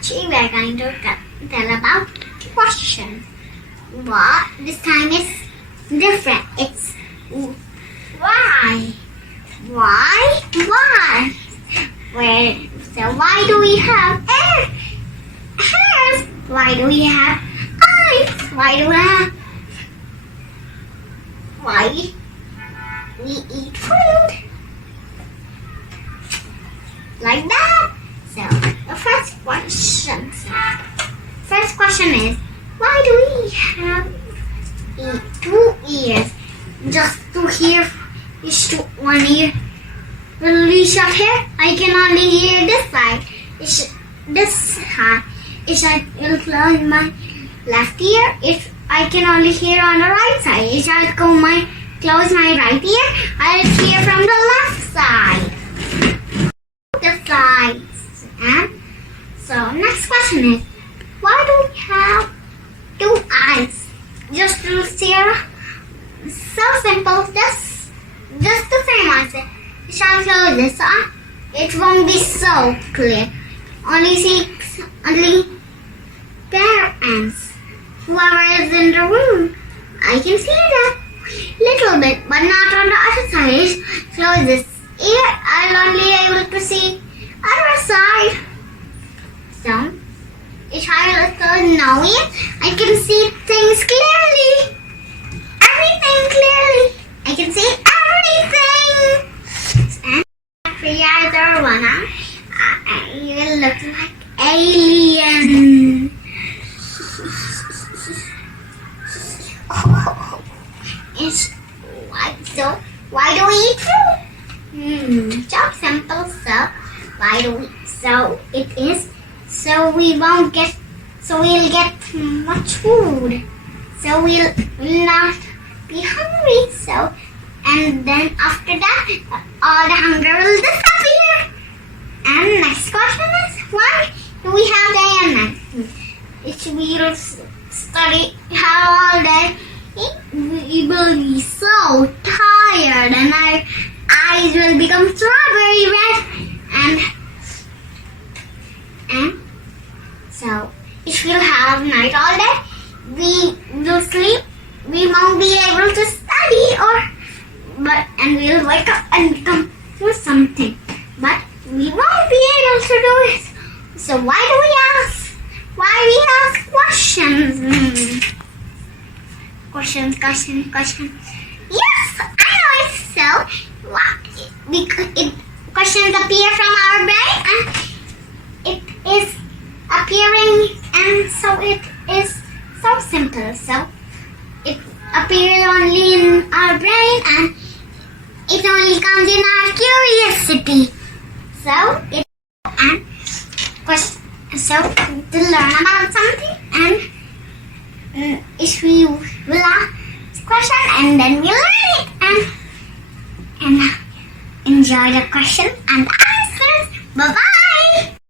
Saachi. We are going to tell about questions. But this time is different. It's why? Why? Why? So why do we have hairs? Why do we have eyes? Why we eat food? Like that. So the first question is, why do we have 2 ears? Just to hear is one ear. Will we shut here? I can only hear this side. This side. If I will close my left ear, if I can only hear on the right side. If I close my right ear, I'll hear from the left side. The sides. And so next question is, why do we have 2 eyes? Just to stare. So simple. Just the same answer. Shall close this on. It won't be so clear. Only parents. Whoever is in the room, I can see that little bit, but not on the other side. Close this ear. I'll only able to see other side. So if I will close now ear, I can see things clearly. Everything clearly. I can see everything. And 3 eyes or 1 eye, I will look like alien. Why do we eat food? So simple. So why do we? So it is. So we'll get much food. So we'll not be hungry. So, and then after that, all the hunger will disappear. And next question is, why do we have day and night? If we will study how all day, we will be so tired and our eyes will become strawberry red. And so if we'll have night all day, we will sleep. We won't be able to study and we'll wake up and become for something. But we won't be able to do it. So why do we ask? Why we ask questions? Questions. Yes, I know it. So because questions appear from our brain and it is appearing, and so it is so simple. So it appears only in our brain and it only comes in our curiosity. So to learn about something, and if we will ask question and then we learn it and enjoy the question and answers. Bye bye.